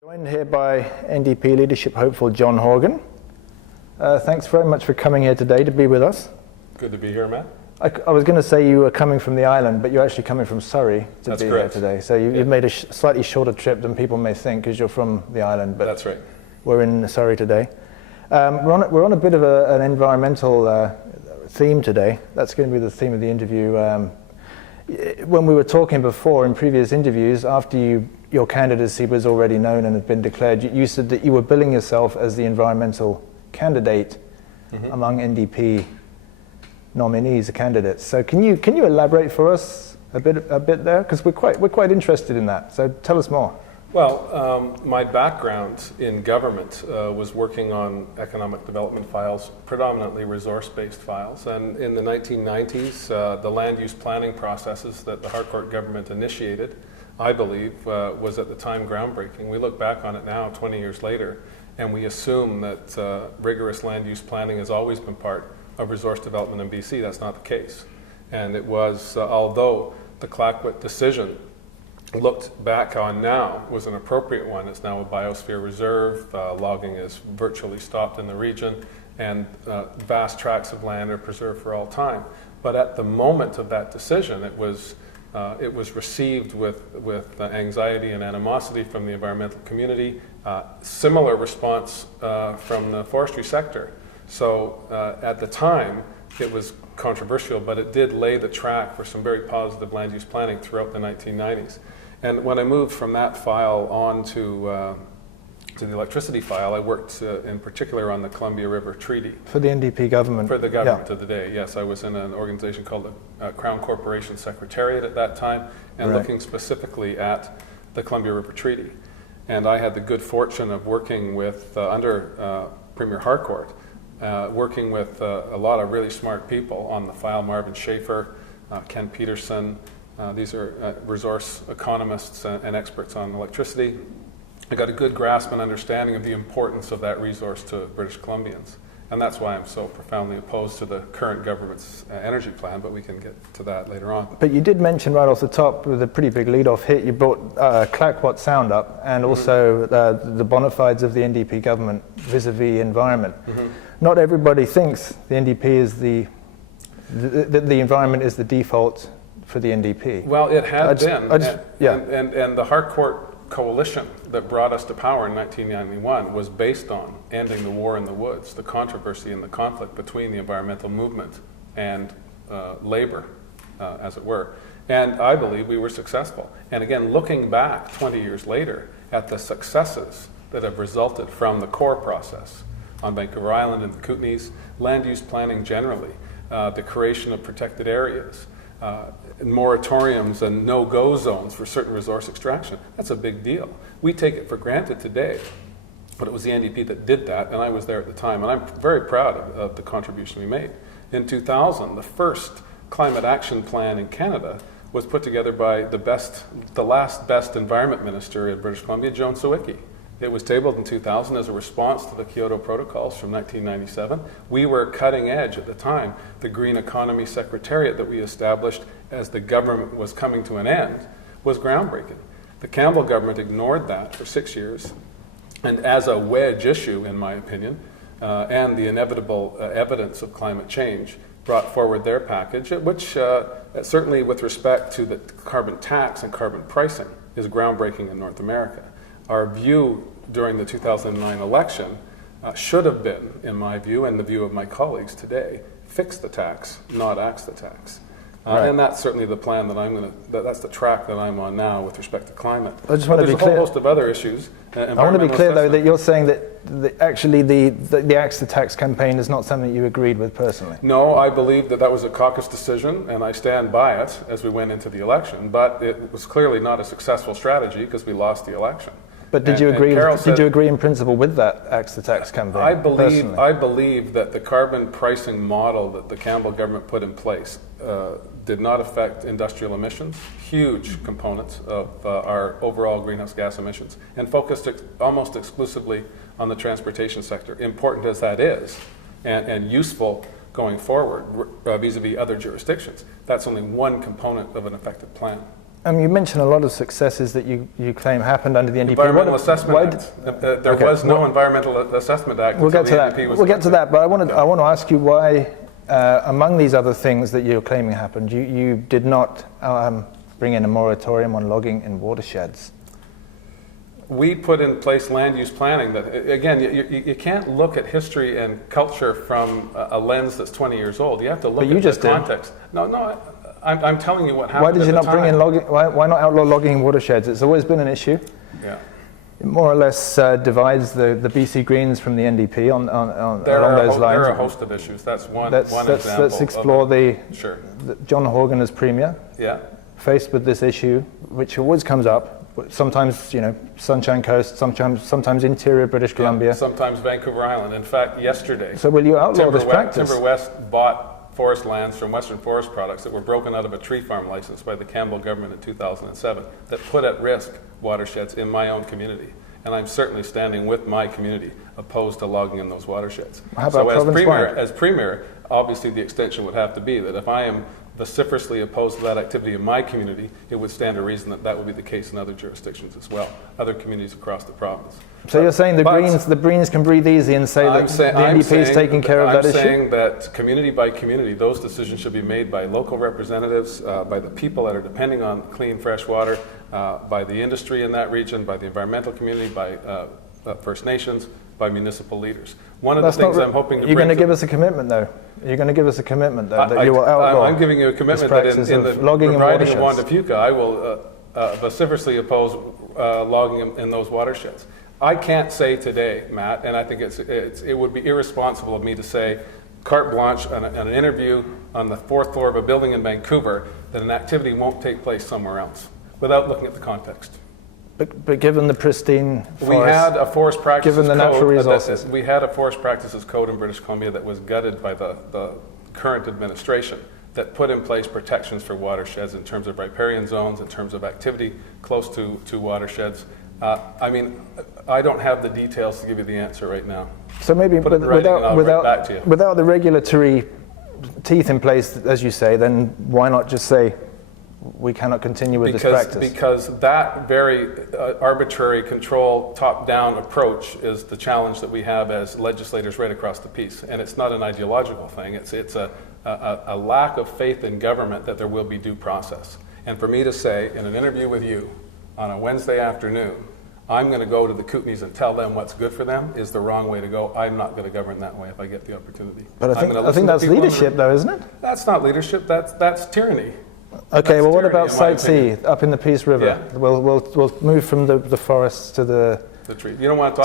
Joined here by NDP leadership hopeful John Horgan. Thanks very much for coming here today to be with us. Good to be here, Matt. I was going to say you were coming from the island, but you're actually coming from Surrey to That's be correct. here today. So you've made a slightly shorter trip than people may think because you're from the island. But that's right. We're in Surrey today. We're on a bit of an environmental theme today. That's going to be the theme of the interview. When we were talking before in previous interviews, after your candidacy was already known and had been declared, you said that you were billing yourself as the environmental candidate among NDP nominees, candidates. So can you elaborate for us a bit there? Because we're quite interested in that. So tell us more. Well, my background in government was working on economic development files, predominantly resource-based files. And in the 1990s, the land use planning processes that the Harcourt government initiated, I believe, was at the time groundbreaking. We look back on it now, 20 years later, and we assume that rigorous land use planning has always been part of resource development in BC. That's not the case. And it was, although the Clayoquot decision looked back on now was an appropriate one. It's now a biosphere reserve. Logging is virtually stopped in the region, and vast tracts of land are preserved for all time. But at the moment of that decision, it was received with anxiety and animosity from the environmental community. Similar response from the forestry sector. So at the time, it was controversial, but it did lay the track for some very positive land use planning throughout the 1990s. And when I moved from that file on to the electricity file, I worked in particular on the Columbia River Treaty. For the NDP government? For the government of the day, yes. I was in an organization called the Crown Corporation Secretariat at that time, and looking specifically at the Columbia River Treaty. And I had the good fortune of working with, under Premier Harcourt, working with a lot of really smart people on the file, Marvin Schaefer, Ken Peterson. These are resource economists and experts on electricity. I got a good grasp and understanding of the importance of that resource to British Columbians. And that's why I'm so profoundly opposed to the current government's energy plan, but we can get to that later on. But you did mention right off the top, with a pretty big lead-off hit, you brought Clayoquot Sound up, and also the bona fides of the NDP government vis-a-vis environment. Not everybody thinks the NDP is the environment is the default for the NDP. Well, it had been, and the Harcourt coalition that brought us to power in 1991 was based on ending the war in the woods, the controversy and the conflict between the environmental movement and labor, as it were. And I believe we were successful. And again, looking back 20 years later at the successes that have resulted from the core process on Vancouver Island and the Kootenays, land use planning generally, the creation of protected areas, moratoriums and no-go zones for certain resource extraction. That's a big deal. We take it for granted today, but it was the NDP that did that, and I was there at the time, and I'm very proud of the contribution we made. In 2000, the first climate action plan in Canada was put together by the last best environment minister in British Columbia, Joan Sawicki. It was tabled in 2000 as a response to the Kyoto Protocols from 1997. We were cutting edge at the time. The Green Economy Secretariat that we established as the government was coming to an end was groundbreaking. The Campbell government ignored that for 6 years, and as a wedge issue, in my opinion, and the inevitable evidence of climate change, brought forward their package, which certainly with respect to the carbon tax and carbon pricing is groundbreaking in North America. Our view during the 2009 election should have been, in my view and the view of my colleagues today, fix the tax, not axe the tax. And that's certainly the plan that that's the track that I'm on now with respect to climate. I just want to be clear. There's a whole host of other issues. I want to be clear, though, that you're saying that actually the axe the tax campaign is not something you agreed with personally. No, I believe that was a caucus decision, and I stand by it as we went into the election. But it was clearly not a successful strategy because we lost the election. But did you agree? Did you agree in principle with that axe the tax campaign? I believe that the carbon pricing model that the Campbell government put in place did not affect industrial emissions, huge components of our overall greenhouse gas emissions, and focused almost exclusively on the transportation sector. Important as that is, and useful going forward vis-a-vis other jurisdictions, that's only one component of an effective plan. You mentioned a lot of successes that you claim happened under the NDP. Environmental Assessment Act. There was no Environmental Assessment Act. We'll get to that. We'll get to that, but I want to ask you why, among these other things that you're claiming happened, you did not bring in a moratorium on logging in watersheds. We put in place land use planning that, again, you can't look at history and culture from a lens that's 20 years old. You have to look at the context. No, I'm telling you what happened. Why did you not bring in logging? Why not outlaw logging in watersheds? It's always been an issue. Yeah. It more or less divides the BC Greens from the NDP along those lines. There are a host of issues. That's one example. Let's explore the John Horgan as Premier. Yeah. Faced with this issue, which always comes up. Sometimes, Sunshine Coast, sometimes interior British Columbia. Sometimes Vancouver Island. In fact, yesterday, so will you outlaw this practice? Timber West bought forest lands from Western Forest Products that were broken out of a tree farm license by the Campbell government in 2007 that put at risk watersheds in my own community. And I'm certainly standing with my community opposed to logging in those watersheds. How about as Premier, obviously the extension would have to be that if I am vociferously opposed to that activity in my community, it would stand to reason that would be the case in other jurisdictions as well, other communities across the province. So you're saying the Greens can breathe easy and say that the NDP is taking care of that issue? I'm saying that community by community, those decisions should be made by local representatives, by the people that are depending on clean, fresh water, by the industry in that region, by the environmental community, by First Nations, by municipal leaders. One of the things I'm hoping to bring... You're going to give us a commitment, though? You're going to give us a commitment, though, that you will outlaw... I'm giving you a commitment that in the riding of Wanda Puka, I will vociferously oppose logging in those watersheds. I can't say today, Matt, and I think it would be irresponsible of me to say carte blanche on an interview on the 4th floor of a building in Vancouver that an activity won't take place somewhere else without looking at the context. But given the pristine forest, we had a forest practices given the natural resources, we had a forest practices code in British Columbia that was gutted by the current administration that put in place protections for watersheds in terms of riparian zones, in terms of activity close to watersheds. I don't have the details to give you the answer right now. So maybe without the regulatory teeth in place, as you say, then why not just say we cannot continue with this practice? Because that very arbitrary control, top-down approach is the challenge that we have as legislators right across the piece. And it's not an ideological thing. It's a lack of faith in government that there will be due process. And for me to say in an interview with you on a Wednesday afternoon, I'm going to go to the Kootenays and tell them what's good for them is the wrong way to go. I'm not going to govern that way if I get the opportunity. But I think that's leadership, though, isn't it? That's not leadership. That's tyranny. Okay, well, what about Site C up in the Peace River? Yeah. We'll move from the forests to the tree. You don't want to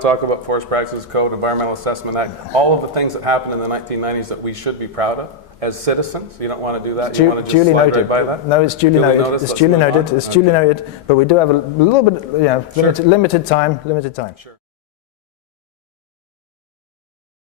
talk about Forest Practices Code, Environmental Assessment Act, all of the things that happened in the 1990s that we should be proud of as citizens. You don't want to do that. You want to just slide right by that. No, it's duly noted. It's duly noted. It's duly noted. But we do have a little bit, limited time. Sure.